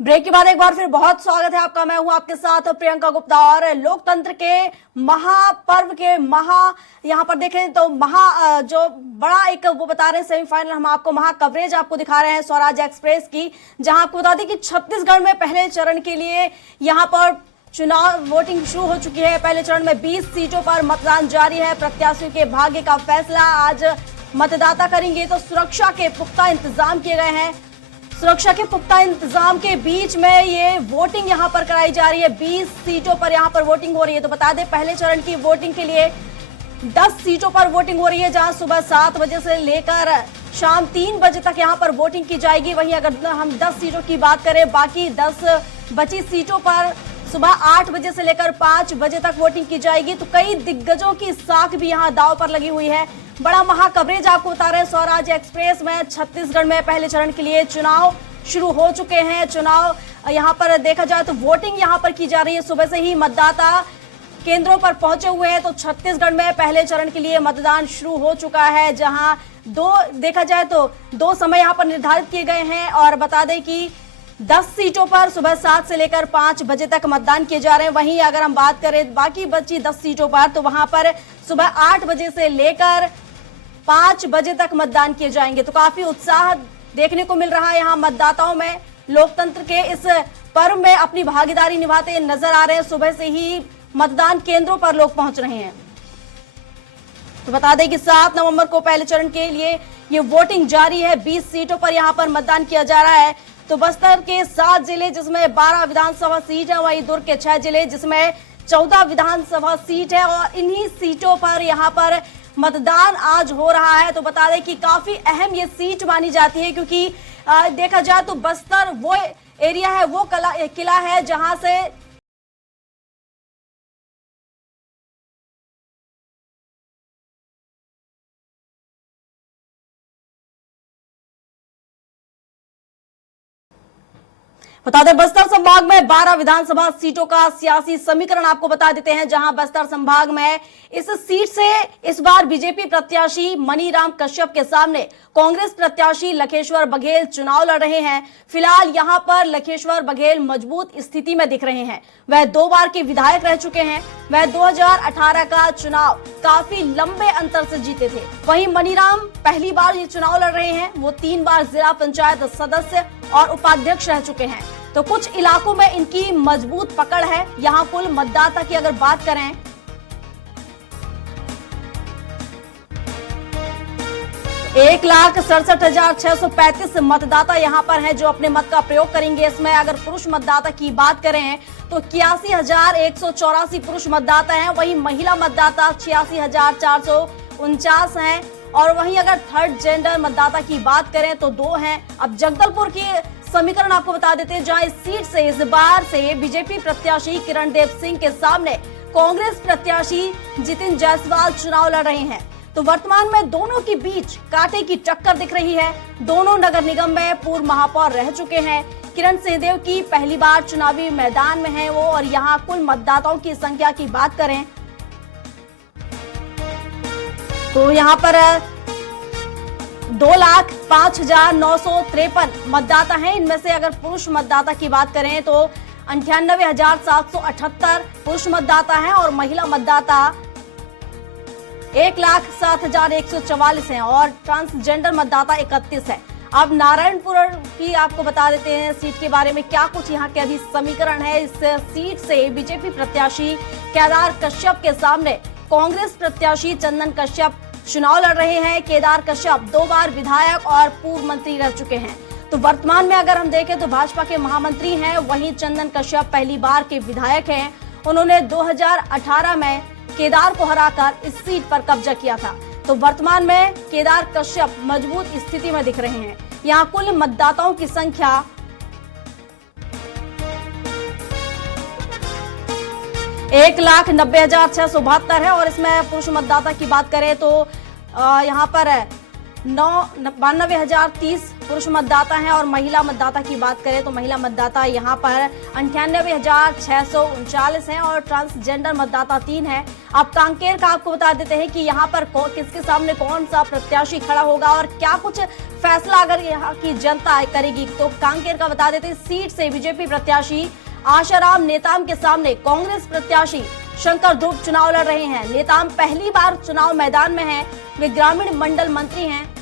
Break के बाद एक बार फिर बहुत स्वागत है आपका। मैं हूं आपके साथ प्रियंका गुप्ता। और लोकतंत्र के महापर्व के यहां पर देखें तो जो बड़ा एक वो बता रहे हैं सेमीफाइनल, हम आपको कवरेज आपको दिखा रहे हैं स्वराज एक्सप्रेस की, जहां आपको बता दें कि छत्तीसगढ़ में पहले चरण के लिए यहां पर चुनाव वोटिंग शुरू हो चुकी है। पहले चरण में 20 सीटों पर मतदान जारी है। प्रत्याशियों के भाग्य का फैसला आज मतदाता करेंगे। तो सुरक्षा के पुख्ता इंतजाम किए गए हैं। सुरक्षा के पुख्ता इंतजाम के बीच में ये वोटिंग यहां पर कराई जा रही है। 20 सीटों पर यहां पर वोटिंग हो रही है। तो बता दें पहले चरण की वोटिंग के लिए 10 सीटों पर वोटिंग हो रही है, जहां सुबह 7 बजे से लेकर शाम 3 बजे तक यहां पर वोटिंग की जाएगी। वहीं अगर हम 10 सीटों की बात करें, बाकी 10 बची सीटों पर सुबह 8 बजे से लेकर 5 बजे तक वोटिंग की जाएगी। तो कई दिग्गजों की साख भी यहां दांव पर लगी हुई है। बड़ा कवरेज आपको बता रहे हैं स्वराज एक्सप्रेस में। छत्तीसगढ़ में पहले चरण के लिए चुनाव शुरू हो चुके हैं। चुनाव यहां पर देखा जाए तो वोटिंग यहां पर की जा रही है। सुबह से ही मतदाता केंद्रों पर पहुंचे हुए हैं। तो छत्तीसगढ़ में पहले चरण के लिए मतदान शुरू हो चुका है, जहां देखा जाए तो 2 समय यहां पर निर्धारित किए गए हैं। और बता दें कि 10 सीटों पर सुबह 7 से लेकर 5 बजे तक मतदान किए जा रहे हैं। वहीं अगर हम बात करें बाकी बची 10 सीटों पर, तो वहां पर सुबह 8 बजे से लेकर 5 बजे तक मतदान किए जाएंगे। तो काफी उत्साह देखने को मिल रहा है यहाँ मतदाताओं में। लोकतंत्र के इस पर्व में अपनी भागीदारी निभाते नजर आ रहे हैं। सुबह से ही मतदान केंद्रों पर लोग पहुंच रहे हैं। तो बता दें कि 7 नवंबर को पहले चरण के लिए ये वोटिंग जारी है। 20 सीटों पर यहाँ पर मतदान किया जा रहा है। तो बस्तर के 7 जिले जिसमें 12 विधानसभा सीट है, वहीं दुर्ग के 6 जिले जिसमें 14 विधानसभा सीट है, और इन्हीं सीटों पर यहाँ पर मतदान आज हो रहा है। तो बता दें कि काफी अहम ये सीट मानी जाती है, क्योंकि देखा जाए तो बस्तर वो एरिया है, वो किला है जहां से बता दें बस्तर संभाग में 12 विधानसभा सीटों का सियासी समीकरण आपको बता देते हैं, जहां बस्तर संभाग में इस सीट से इस बार बीजेपी प्रत्याशी मनीराम कश्यप के सामने कांग्रेस प्रत्याशी लखेश्वर बघेल चुनाव लड़ रहे हैं। फिलहाल यहां पर लखेश्वर बघेल मजबूत स्थिति में दिख रहे हैं। वह 2 बार के विधायक रह चुके हैं। वह 2018 का चुनाव काफी लंबे अंतर से जीते थे। वहीं मनीराम पहली बार ये चुनाव लड़ रहे हैं। वो 3 बार जिला पंचायत सदस्य और उपाध्यक्ष रह चुके हैं। तो कुछ इलाकों में इनकी मजबूत पकड़ है। यहाँ कुल मतदाता की अगर बात करें, 1,67,635 मतदाता यहाँ पर हैं जो अपने मत का प्रयोग करेंगे। इसमें अगर पुरुष मतदाता की बात करें तो 81,184 पुरुष मतदाता हैं। वहीं महिला मतदाता 86,449 हैं। और वहीं अगर थर्ड जेंडर मतदाता की बात करें तो 2 हैं। अब जगदलपुर की समीकरण आपको बता देते हैं, जहां इस सीट से इस बार से बीजेपी प्रत्याशी किरण देव सिंह के सामने कांग्रेस प्रत्याशी जितिन जायसवाल चुनाव लड़ रहे हैं। तो वर्तमान में दोनों के बीच कांटे की टक्कर दिख रही है। दोनों नगर निगम में पूर्व महापौर रह चुके हैं। किरण सिंहदेव की पहली बार चुनावी मैदान में है वो। और यहाँ कुल मतदाताओं की संख्या की बात करें तो यहाँ पर 2,05,953 मतदाता हैं। इनमें से अगर पुरुष मतदाता की बात करें तो 98,778 पुरुष मतदाता हैं, और महिला मतदाता 1,07,144 हैं, और ट्रांसजेंडर मतदाता 31 है। अब नारायणपुर की आपको बता देते हैं सीट के बारे में क्या कुछ यहाँ के अभी समीकरण है। इस सीट से बीजेपी प्रत्याशी केदार कश्यप के सामने कांग्रेस प्रत्याशी चंदन कश्यप चुनाव लड़ रहे हैं। केदार कश्यप 2 बार विधायक और पूर्व मंत्री रह चुके हैं। तो वर्तमान में अगर हम देखें तो भाजपा के महामंत्री हैं। वहीं चंदन कश्यप पहली बार के विधायक हैं। उन्होंने 2018 में केदार को हराकर इस सीट पर कब्जा किया था। तो वर्तमान में केदार कश्यप मजबूत स्थिति में दिख रहे हैं। यहाँ कुल मतदाताओं की संख्या 1,90,672 है। और इसमें पुरुष मतदाता की बात करें तो यहाँ पर 92,030 पुरुष मतदाता हैं और महिला मतदाता की बात करें तो महिला मतदाता यहाँ पर 98,639 हैं और ट्रांसजेंडर मतदाता 3 है। अब कांकेर का आपको बता देते हैं कि यहाँ पर किसके सामने कौन सा प्रत्याशी खड़ा होगा और क्या कुछ फैसला अगर यहाँ की जनता करेगी। तो कांकेर का बता देते हैं, सीट से बीजेपी प्रत्याशी आशाराम नेताम के सामने कांग्रेस प्रत्याशी शंकर ध्रुव चुनाव लड़ रहे हैं। नेताम पहली बार चुनाव मैदान में हैं, वे ग्रामीण मंडल मंत्री हैं।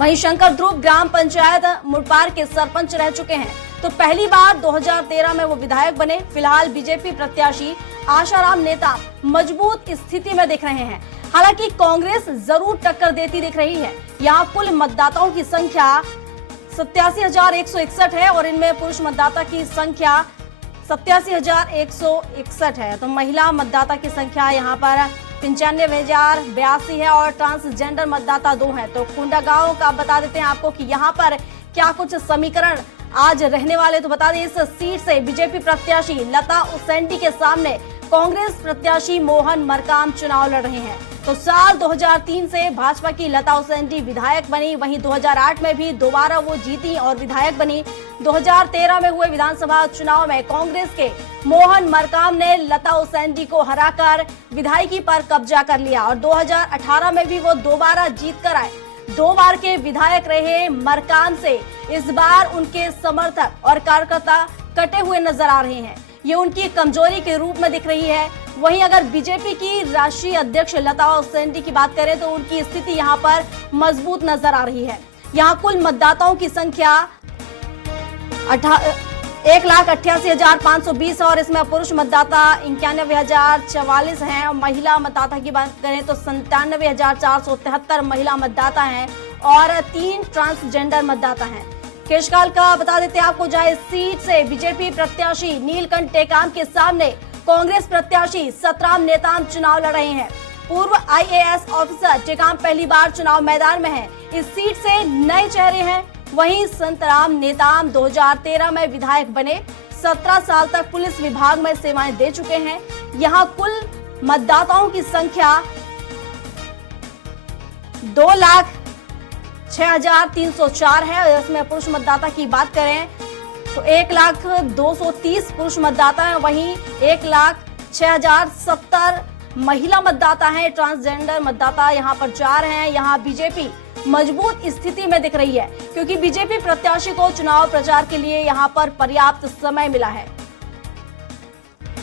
वहीं शंकर ध्रुव ग्राम पंचायत मुड़पार के सरपंच रह चुके हैं, तो पहली बार 2013 में वो विधायक बने। फिलहाल बीजेपी प्रत्याशी आशाराम नेताम मजबूत स्थिति में दिख रहे हैं। हालांकि कांग्रेस जरूर टक्कर देती दिख रही है। यहाँ कुल मतदाताओं की संख्या 87,161 है और इनमें पुरुष मतदाता की संख्या 87,161 है। तो महिला मतदाता की संख्या यहाँ पर 95,082 है और ट्रांसजेंडर मतदाता 2 हैं। तो कुंडागांव का बता देते हैं आपको कि यहाँ पर क्या कुछ समीकरण आज रहने वाले। तो बता दें, इस सीट से बीजेपी प्रत्याशी लता उसेंडी के सामने कांग्रेस प्रत्याशी मोहन मरकाम चुनाव लड़ रहे हैं। तो साल 2003 से भाजपा की लता उसेंडी विधायक बनी, वहीं 2008 में भी दोबारा वो जीती और विधायक बनी। 2013 में हुए विधानसभा चुनाव में कांग्रेस के मोहन मरकाम ने लता उसेंडी को हराकर विधायकी पर कब्जा कर लिया और 2018 में भी वो दोबारा जीत कर आए। 2 बार के विधायक रहे मरकाम से इस बार उनके समर्थक और कार्यकर्ता कटे हुए नजर आ रहे हैं। ये उनकी कमजोरी के रूप में दिख रही है। वहीं अगर बीजेपी की राष्ट्रीय अध्यक्ष लता उसेंडी की बात करें तो उनकी स्थिति यहाँ पर मजबूत नजर आ रही है। यहाँ कुल मतदाताओं की संख्या 1,88,520 और इसमें पुरुष मतदाता 91,044 हैं और महिला मतदाता की बात करें तो 97,473 महिला मतदाता हैं और 3 ट्रांसजेंडर मतदाता हैं। केशकाल का बता देते हैं आपको, जहां इस सीट से बीजेपी प्रत्याशी नीलकंठ टेकाम के सामने कांग्रेस प्रत्याशी सतराम नेताम चुनाव लड़ रहे हैं। पूर्व IAS ऑफिसर टेकाम पहली बार चुनाव मैदान में है। इस सीट से नए चेहरे हैं। वहीं सतराम नेताम 2013 में विधायक बने, 17 साल तक पुलिस विभाग में सेवाएं दे चुके हैं। यहाँ कुल मतदाताओं की संख्या 2,06,304 है। इसमें पुरुष मतदाता की बात करें तो 1,02,30 पुरुष मतदाता हैं, वहीं 1,06,070 महिला मतदाता हैं। ट्रांसजेंडर मतदाता यहाँ पर 4 हैं। यहाँ बीजेपी मजबूत स्थिति में दिख रही है क्योंकि बीजेपी प्रत्याशी को चुनाव प्रचार के लिए यहाँ पर पर्याप्त समय मिला है।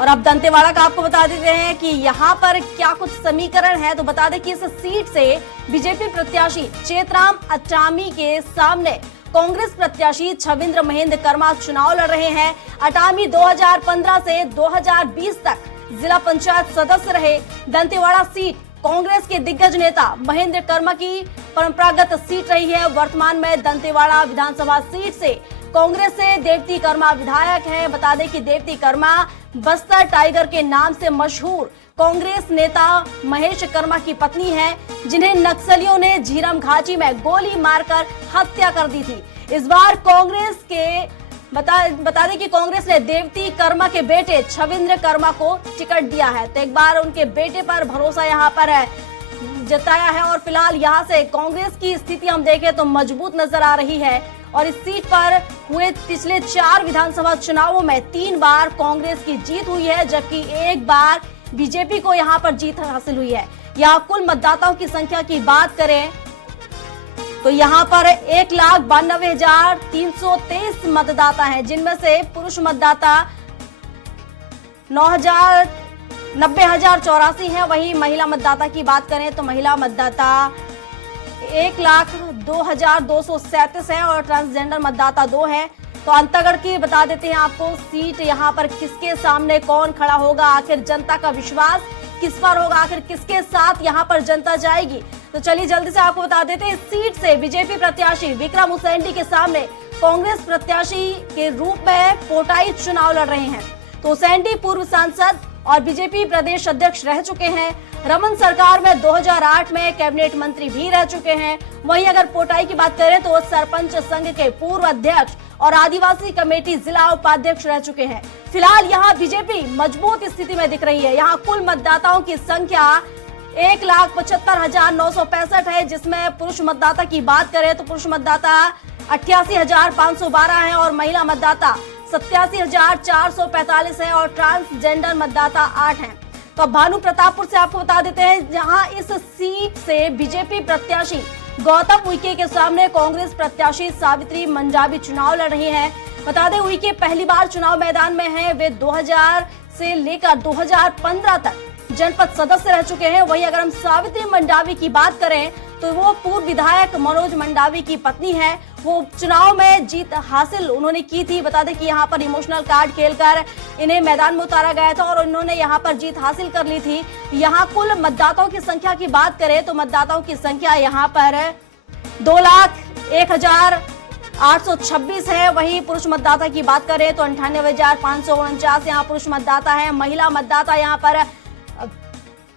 और अब दंतेवाड़ा का आपको बता देते हैं कि यहाँ पर क्या कुछ समीकरण है। तो बता दें कि इस सीट से बीजेपी प्रत्याशी चेतराम अचामी के सामने कांग्रेस प्रत्याशी छविंद्र महेंद्र कर्मा चुनाव लड़ रहे हैं। अटामी 2015 से 2020 तक जिला पंचायत सदस्य रहे। दंतेवाड़ा सीट कांग्रेस के दिग्गज नेता महेंद्र कर्मा की परंपरागत सीट रही है। वर्तमान में दंतेवाड़ा विधानसभा सीट से कांग्रेस से देवती कर्मा विधायक हैं। बता दें कि देवती कर्मा बस्तर टाइगर के नाम से मशहूर कांग्रेस नेता महेश कर्मा की पत्नी है, जिन्हें नक्सलियों ने झीरम घाटी में गोली मारकर हत्या कर दी थी। इस बार कांग्रेस के बता दें कि कांग्रेस ने देवती कर्मा के बेटे छविंद्र कर्मा को टिकट दिया है। तो एक बार उनके बेटे पर भरोसा यहाँ पर जताया है और फिलहाल यहाँ से कांग्रेस की स्थिति हम देखें तो मजबूत नजर आ रही है। और इस सीट पर हुए पिछले 4 विधानसभा चुनावों में 3 बार कांग्रेस की जीत हुई है, जबकि 1 बार बीजेपी को यहाँ पर जीत हासिल हुई है। यहाँ कुल मतदाताओं की संख्या की बात करें तो यहाँ पर 1,92,323 मतदाता हैं, जिनमें से पुरुष मतदाता 90,084 हैं। वहीं महिला मतदाता की बात करें तो महिला मतदाता 1,02,237 है और ट्रांसजेंडर मतदाता 2 है। तो अंतागढ़ की बता देते हैं आपको सीट, यहाँ पर किसके सामने कौन खड़ा होगा, आखिर जनता का विश्वास किस पर होगा, आखिर किसके साथ यहाँ पर जनता जाएगी। तो चलिए जल्दी से आपको बता देते हैं, इस सीट से बीजेपी प्रत्याशी विक्रम उसेंडी के सामने कांग्रेस प्रत्याशी के रूप में पोटाई चुनाव लड़ रहे हैं। तो उसेंडी पूर्व सांसद और बीजेपी प्रदेश अध्यक्ष रह चुके हैं। रमन सरकार में 2008 में कैबिनेट मंत्री भी रह चुके हैं। वहीं अगर पोटाई की बात करें तो सरपंच संघ के पूर्व अध्यक्ष और आदिवासी कमेटी जिला उपाध्यक्ष रह चुके हैं। फिलहाल यहाँ बीजेपी मजबूत स्थिति में दिख रही है। यहाँ कुल मतदाताओं की संख्या 1,75,965 है, जिसमें पुरुष मतदाता की बात करें तो पुरुष मतदाता 88,512 है और महिला मतदाता 87,445 है और ट्रांसजेंडर मतदाता 8 हैं। तो अब भानु प्रतापपुर से आपको बता देते हैं, जहां इस सीट से बीजेपी प्रत्याशी गौतम उइके के सामने कांग्रेस प्रत्याशी सावित्री मंजावी चुनाव लड़ रही हैं। बता दें, उइके पहली बार चुनाव मैदान में हैं। वे 2000 से लेकर 2015 तक जनपद सदस्य रह चुके हैं। वहीं अगर हम सावित्री मंडावी की बात करें तो वो पूर्व विधायक मनोज मंडावी की पत्नी है। वो चुनाव में जीत हासिल उन्होंने की थी। बता दें कि यहाँ पर इमोशनल कार्ड खेलकर इन्हें मैदान में उतारा गया था और उन्होंने यहाँ पर जीत हासिल कर ली थी। यहाँ कुल मतदाताओं की संख्या की बात करें तो मतदाताओं की संख्या यहाँ पर 2,01,826 है। वहीं पुरुष मतदाता की बात करें तो 98,549 यहाँ पुरुष मतदाता है। महिला मतदाता यहाँ पर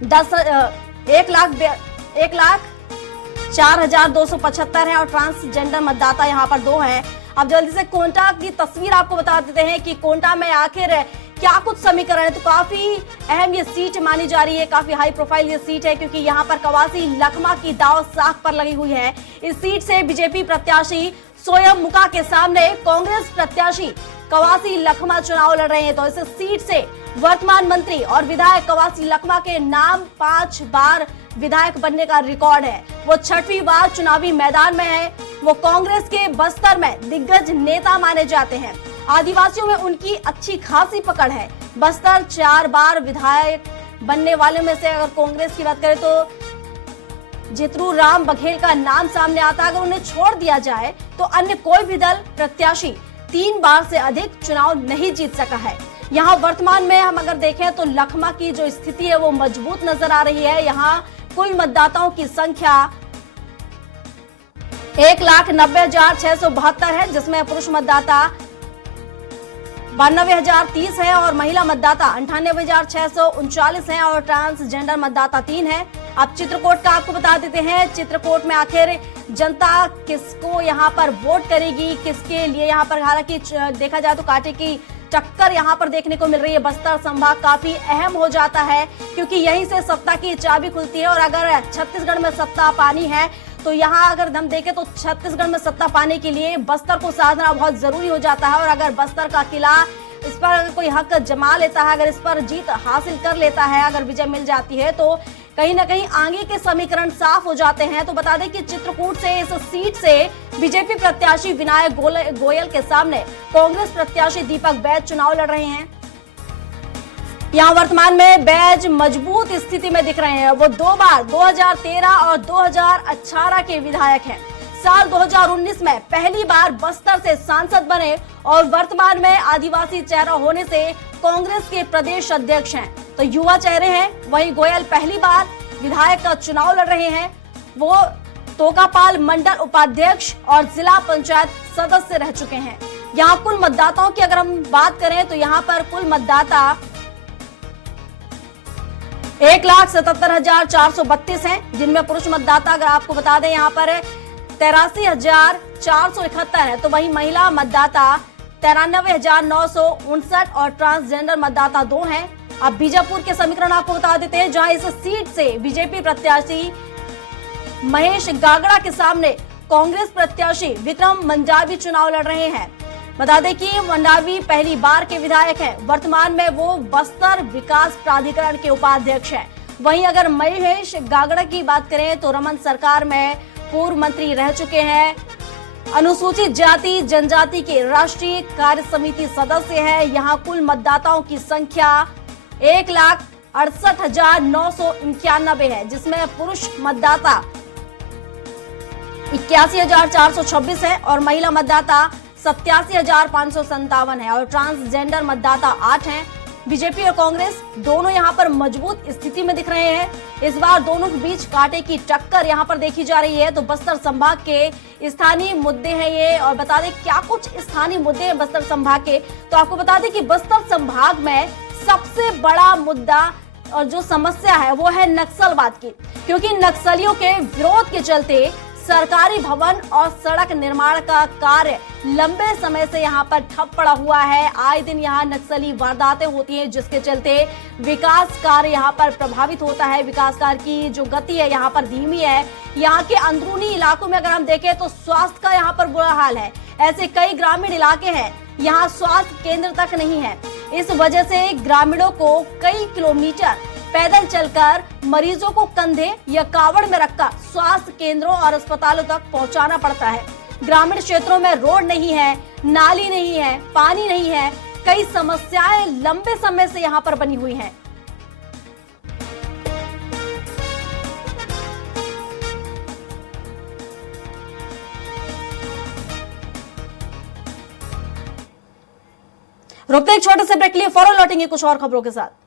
1,04,275 है और ट्रांसजेंडर मतदाता यहाँ पर 2 है। अब जल्दी से कोंटा की तस्वीर आपको बता देते हैं कि कोंटा में आखिर क्या कुछ समीकरण है। तो काफी अहम ये सीट मानी जा रही है, काफी हाई प्रोफाइल ये सीट है, क्योंकि यहाँ पर कवासी लखमा की दाव साख पर लगी हुई है। इस सीट से बीजेपी प्रत्याशी सोयम मुका के सामने कांग्रेस प्रत्याशी कवासी लखमा चुनाव लड़ रहे हैं। तो इस सीट से वर्तमान मंत्री और विधायक कवासी लखमा के नाम 5 बार विधायक बनने का रिकॉर्ड है। वो 6वीं बार चुनावी मैदान में है। वो कांग्रेस के बस्तर में दिग्गज नेता माने जाते हैं। आदिवासियों में उनकी अच्छी खासी पकड़ है। बस्तर 4 बार विधायक बनने वाले में से अगर कांग्रेस की बात करें तो जितरू राम बघेल का नाम सामने आता है। अगर उन्हें छोड़ दिया जाए तो अन्य कोई भी दल प्रत्याशी 3 बार से अधिक चुनाव नहीं जीत सका है। यहाँ वर्तमान में हम अगर देखें तो लखमा की जो स्थिति है वो मजबूत नजर आ रही है। यहाँ कुल मतदाताओं की संख्या 1,90,672 है, जिसमें पुरुष मतदाता 92,030 है और महिला मतदाता 98,639 है और ट्रांसजेंडर मतदाता 3 है। अब चित्रकूट का आपको बता देते हैं, चित्रकूट में आखिर जनता किसको यहाँ पर वोट करेगी, किसके लिए यहाँ पर, हालांकि देखा जाए तो कांटे की टक्कर यहाँ पर देखने को मिल रही है। बस्तर संभाग काफी अहम हो जाता है क्योंकि यहीं से सत्ता की चाबी खुलती है और अगर छत्तीसगढ़ में सत्ता पानी है तो यहाँ अगर हम देखें तो छत्तीसगढ़ में सत्ता पाने के लिए बस्तर को साधना बहुत जरूरी हो जाता है। और अगर बस्तर का किला इस पर अगर कोई हक जमा लेता है, अगर इस पर जीत हासिल कर लेता है, अगर विजय मिल जाती है तो कहीं ना कहीं आगे के समीकरण साफ हो जाते हैं। तो बता दें कि चित्रकूट से इस सीट से बीजेपी प्रत्याशी विनायक गोयल के सामने कांग्रेस प्रत्याशी दीपक बैज चुनाव लड़ रहे हैं। यहाँ वर्तमान में बैज मजबूत स्थिति में दिख रहे हैं। वो 2 बार 2013 और 2018 के विधायक हैं। साल 2019 में पहली बार बस्तर से सांसद बने और वर्तमान में आदिवासी चेहरा होने से कांग्रेस के प्रदेश अध्यक्ष हैं। तो युवा चेहरे हैं। वहीं गोयल पहली बार विधायक का चुनाव लड़ रहे हैं। वो तोकापाल मंडल उपाध्यक्ष और जिला पंचायत सदस्य रह चुके हैं। यहाँ कुल मतदाताओं की अगर हम बात करें तो यहाँ पर कुल मतदाता 1,77,432 हैं, जिनमें पुरुष मतदाता अगर आपको बता दें यहाँ पर 83,471 है। तो वहीं महिला मतदाता 93,959 और ट्रांसजेंडर मतदाता 2 हैं। अब बीजापुर के समीकरण आपको बता देते हैं, जहां इस सीट से बीजेपी प्रत्याशी महेश गागड़ा के सामने कांग्रेस प्रत्याशी विक्रम मंजावी चुनाव लड़ रहे हैं। बता दें कि मंडावी पहली बार के विधायक हैं। वर्तमान में वो बस्तर विकास प्राधिकरण के उपाध्यक्ष हैं। वहीं अगर महेश गागड़ा की बात करें तो रमन सरकार में पूर्व मंत्री रह चुके हैं। अनुसूचित जाति जनजाति के राष्ट्रीय कार्य समिति सदस्य है। यहाँ कुल मतदाताओं की संख्या 1,68,991 है, जिसमें पुरुष मतदाता 81,426 है और महिला मतदाता 87,557 है और ट्रांसजेंडर मतदाता 8 हैं। बीजेपी और कांग्रेस दोनों यहां पर मजबूत स्थिति में दिख रहे हैं। इस बार दोनों के बीच कांटे की टक्कर यहां पर देखी जा रही है। तो बस्तर संभाग के स्थानीय मुद्दे हैं ये, और बता दें क्या कुछ स्थानीय मुद्दे हैं बस्तर संभाग के। तो आपको बता दें कि बस्तर संभाग में सबसे बड़ा मुद्दा और जो समस्या है वो है नक्सलवाद की, क्योंकि नक्सलियों के विरोध के चलते सरकारी भवन और सड़क निर्माण का कार्य लंबे समय से यहाँ पर ठप पड़ा हुआ है। आए दिन यहाँ नक्सली वारदातें होती हैं, जिसके चलते विकास कार्य यहाँ पर प्रभावित होता है। विकास कार्य की जो गति है यहाँ पर धीमी है। यहाँ के अंदरूनी इलाकों में अगर हम देखें तो स्वास्थ्य का यहाँ पर बुरा हाल है। ऐसे कई ग्रामीण इलाके हैं, यहाँ स्वास्थ्य केंद्र तक नहीं है। इस वजह से ग्रामीणों को कई किलोमीटर पैदल चलकर मरीजों को कंधे या कावड़ में रखकर स्वास्थ्य केंद्रों और अस्पतालों तक पहुंचाना पड़ता है। ग्रामीण क्षेत्रों में रोड नहीं है, नाली नहीं है, पानी नहीं है। कई समस्याएं लंबे समय से यहां पर बनी हुई हैं। रुकते एक छोटे से ब्रेक लिए, फौरन लौटेंगे कुछ और खबरों के साथ।